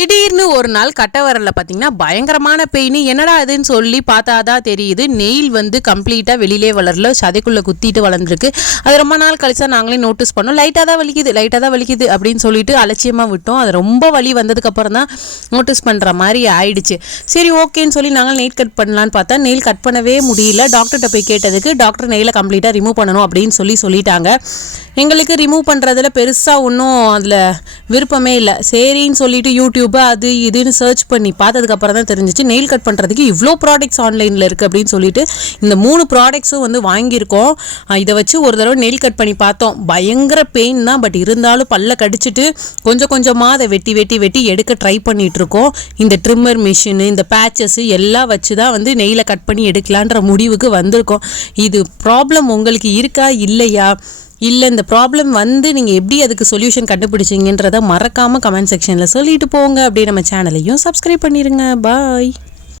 திடீர்னு ஒரு நாள் கட்ட வரல பார்த்தீங்கன்னா பயங்கரமான பெயின். என்னடா அதுன்னு சொல்லி பார்த்தாதான் தெரியுது நெயில் வந்து கம்ப்ளீட்டாக வெளியிலே வளரல, சதைக்குள்ளே குத்திட்டு வளர்ந்துருக்கு. அது ரொம்ப நாள் கழிச்சா நாங்களே நோட்டீஸ் பண்ணோம். லைட்டாக தான் வலிக்குது அப்படின்னு சொல்லிட்டு அலட்சியமாக விட்டோம். அது ரொம்ப வலி வந்ததுக்கப்புறம் தான் நோட்டீஸ் பண்ணுற மாதிரி ஆயிடுச்சு. சரி ஓகேன்னு சொல்லி நாங்கள் நெயில் கட் பண்ணலான்னு பார்த்தா நெயில் கட் பண்ணவே முடியல. டாக்டர்கிட்ட போய் கேட்டதுக்கு டாக்டர் நெயிலை கம்ப்ளீட்டாக ரிமூவ் பண்ணணும் அப்படின்னு சொல்லிட்டாங்க. எங்களுக்கு ரிமூவ் பண்ணுறதுல பெருசாக ஒன்றும் அதில் விருப்பமே இல்லை. சரின்னு சொல்லிட்டு யூடியூப் அது இதுன்னு சர்ச் பண்ணி பார்த்ததுக்கப்புறம் தான் தெரிஞ்சிச்சு நெயில் கட் பண்ணுறதுக்கு இவ்வளோ ப்ராடக்ட்ஸ் ஆன்லைனில் இருக்குது அப்படின்னு சொல்லிட்டு இந்த 3 ப்ராடக்ட்ஸும் வந்து வாங்கியிருக்கோம். இதை வச்சு ஒரு தடவை நெயில் கட் பண்ணி பார்த்தோம். பயங்கர பெயின் தான், பட் இருந்தாலும் பல்ல கடிச்சிட்டு கொஞ்சம் கொஞ்சமாக அதை வெட்டி எடுக்க ட்ரை பண்ணிகிட்டு இருக்கோம். இந்த ட்ரிம்மர் மிஷினு, இந்த பேச்சஸ் எல்லாம் வச்சு தான் வந்து நெயிலை கட் பண்ணி எடுக்கலான்ற முடிவுக்கு வந்திருக்கோம். இது ப்ராப்ளம் உங்களுக்கு இருக்கா இல்லையா, இல்லை இந்த ப்ராப்ளம் வந்து நீங்கள் எப்படி அதுக்கு சொல்யூஷன் கண்டுபிடிச்சிங்கன்றதை மறக்காமல் கமெண்ட் செக்ஷனில் சொல்லிட்டு போங்க. அப்படியே நம்ம சேனலையும் சப்ஸ்கிரைப் பண்ணிடுங்க. பாய்.